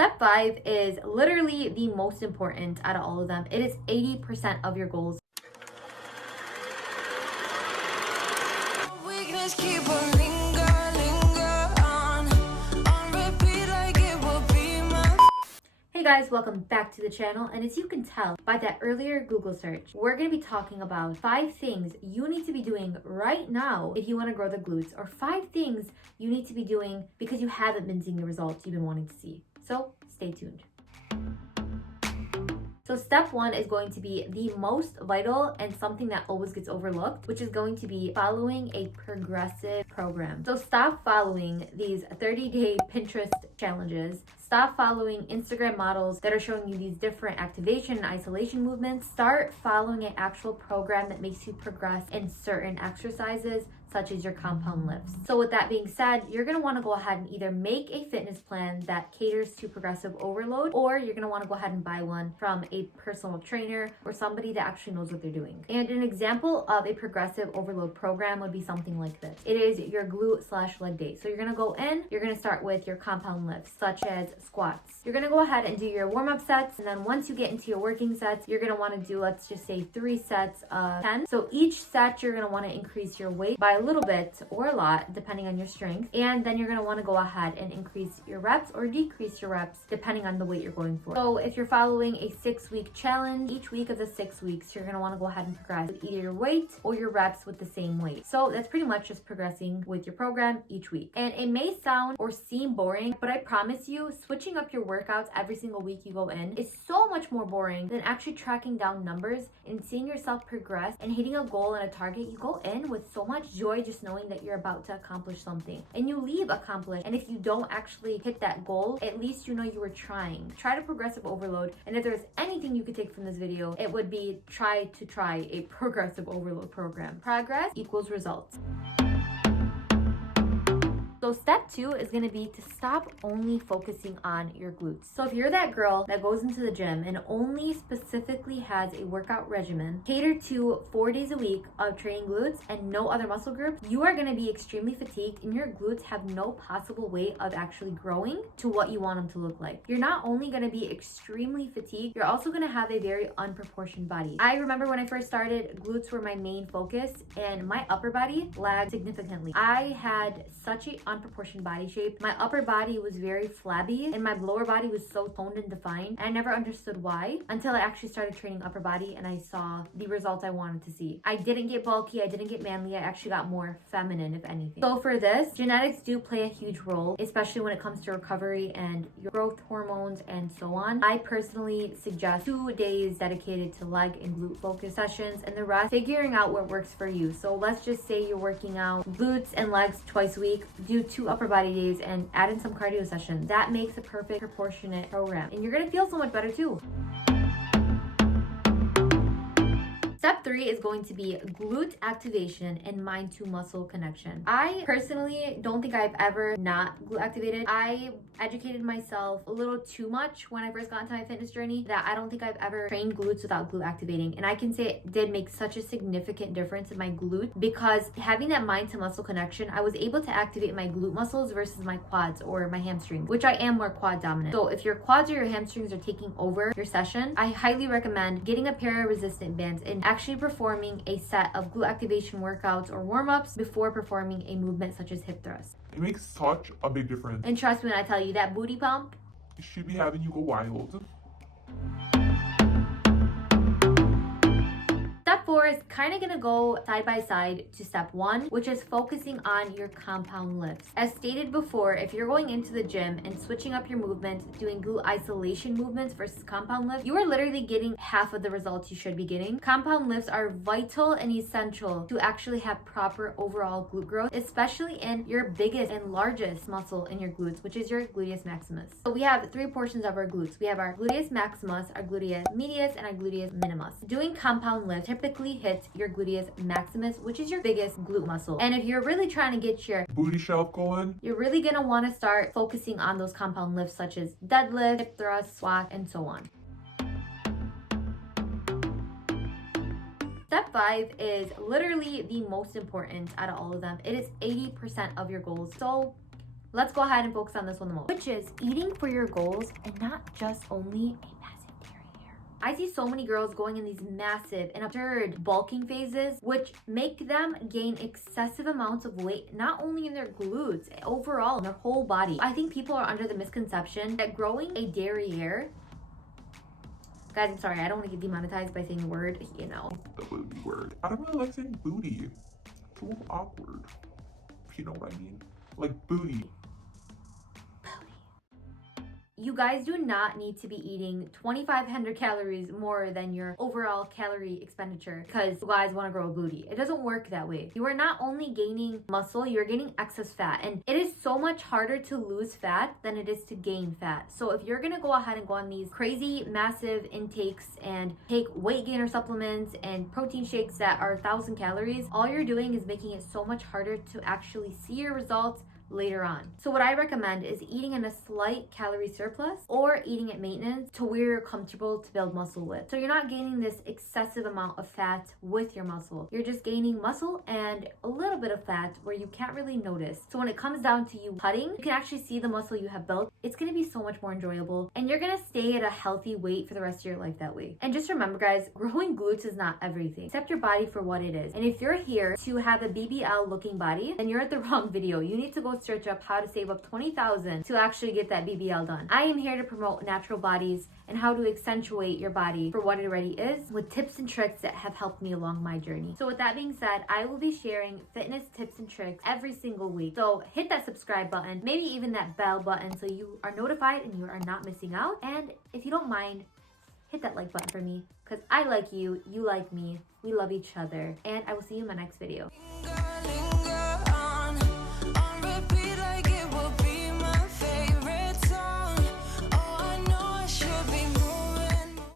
Step 5 is literally the most important out of all of them. It is 80% of your goals. Hey guys, welcome back to the channel, and as you can tell by that earlier Google search, we're going to be talking about 5 things you need to be doing right now if you want to grow the glutes, or 5 things you need to be doing because you haven't been seeing the results you've been wanting to see. So stay tuned. So step 1 is going to be the most vital and something that always gets overlooked, which is going to be following a progressive program. So stop following these 30-day Pinterest challenges. Stop following Instagram models that are showing you these different activation and isolation movements. Start following an actual program that makes you progress in certain exercises, such as your compound lifts. So with that being said, you're gonna wanna go ahead and either make a fitness plan that caters to progressive overload, or you're gonna wanna go ahead and buy one from a personal trainer or somebody that actually knows what they're doing. And an example of a progressive overload program would be something like this. It is your glute/leg day. So you're gonna go in, you're gonna start with your compound lifts, such as squats. You're gonna go ahead and do your warm-up sets, and then once you get into your working sets, you're gonna wanna do, let's just say 3 sets of 10. So each set, you're gonna wanna increase your weight by a little bit or a lot depending on your strength, and then you're going to want to go ahead and increase your reps or decrease your reps depending on the weight you're going for. So if you're following a 6-week challenge, each week of the 6 weeks you're going to want to go ahead and progress with either your weight or your reps with the same weight. So that's pretty much just progressing with your program each week. And it may sound or seem boring, but I promise you, switching up your workouts every single week you go in is so much more boring than actually tracking down numbers and seeing yourself progress and hitting a goal and a target. You go in with so much joy just knowing that you're about to accomplish something, and you leave accomplished. And if you don't actually hit that goal, at least you know you were trying. Try to progressive overload, and if there's anything you could take from this video, it would be try a progressive overload program. Progress equals results. So step 2 is going to be to stop only focusing on your glutes. So if you're that girl that goes into the gym and only specifically has a workout regimen catered to 4 days a week of training glutes and no other muscle groups, you are going to be extremely fatigued, and your glutes have no possible way of actually growing to what you want them to look like. You're not only going to be extremely fatigued, you're also going to have a very unproportioned body. I remember when I first started, glutes were my main focus, and my upper body lagged significantly. I had such a unproportioned body shape. My upper body was very flabby and my lower body was so toned and defined. And I never understood why until I actually started training upper body and I saw the results I wanted to see. I didn't get bulky, I didn't get manly, I actually got more feminine, if anything. So for this, genetics do play a huge role, especially when it comes to recovery and your growth hormones and so on. I personally suggest 2 days dedicated to leg and glute focus sessions, and the rest figuring out what works for you. So let's just say you're working out glutes and legs twice a week. Do 2 upper body days and add in some cardio sessions. That makes a perfect proportionate program, and you're gonna feel so much better too. Step 3 is going to be glute activation and mind to muscle connection. I personally don't think I've ever not glute activated. I educated myself a little too much when I first got into my fitness journey that I don't think I've ever trained glutes without glute activating. And I can say it did make such a significant difference in my glute, because having that mind to muscle connection, I was able to activate my glute muscles versus my quads or my hamstrings, which I am more quad dominant. So if your quads or your hamstrings are taking over your session, I highly recommend getting a pair of resistant bands and actually performing a set of glute activation workouts or warm-ups before performing a movement such as hip thrust. It makes such a big difference. And trust me when I tell you, that booty pump, It should be having you go wild. Step 4 is kind of going to go side by side to step 1, which is focusing on your compound lifts. As stated before, if you're going into the gym and switching up your movements, doing glute isolation movements versus compound lifts, you are literally getting half of the results you should be getting. Compound lifts are vital and essential to actually have proper overall glute growth, especially in your biggest and largest muscle in your glutes, which is your gluteus maximus. So we have 3 portions of our glutes. We have our gluteus maximus, our gluteus medius, and our gluteus minimus. Doing compound lifts typically hits your gluteus maximus, which is your biggest glute muscle. And if you're really trying to get your Booty shelf going. you're really going to want to start focusing on those compound lifts such as deadlift, hip thrust, squat, and so on. Step 5 is literally the most important out of all of them. It is 80% of your goals. So let's go ahead and focus on this one the most, which is eating for your goals and not just only a massive derriere. I see so many girls going in these massive and absurd bulking phases, which make them gain excessive amounts of weight, not only in their glutes, overall in their whole body. I think people are under the misconception that growing a derriere, guys, I'm sorry, I don't want to get demonetized by saying the word, you know. The booty word. I don't really like saying booty. It's a little awkward. If you know what I mean. Like booty. You guys do not need to be eating 2,500 calories more than your overall calorie expenditure because you guys want to grow a booty. It doesn't work that way. You are not only gaining muscle, you're gaining excess fat. And it is so much harder to lose fat than it is to gain fat. So if you're going to go ahead and go on these crazy, massive intakes and take weight gainer supplements and protein shakes that are 1,000 calories, all you're doing is making it so much harder to actually see your results later on. So what I recommend is eating in a slight calorie surplus or eating at maintenance to where you're comfortable to build muscle with. So you're not gaining this excessive amount of fat with your muscle. You're just gaining muscle and a little bit of fat where you can't really notice. So when it comes down to you cutting, you can actually see the muscle you have built. It's going to be so much more enjoyable and you're going to stay at a healthy weight for the rest of your life that way. And just remember guys, growing glutes is not everything. Accept your body for what it is. And if you're here to have a BBL looking body, then you're at the wrong video. You need to go search up how to save up $20,000 to actually get that BBL done. I am here to promote natural bodies and how to accentuate your body for what it already is with tips and tricks that have helped me along my journey. So with that being said, I will be sharing fitness tips and tricks every single week. So hit that subscribe button, maybe even that bell button so you are notified and you are not missing out. And if you don't mind, hit that like button for me because I like you, you like me, we love each other, and I will see you in my next video.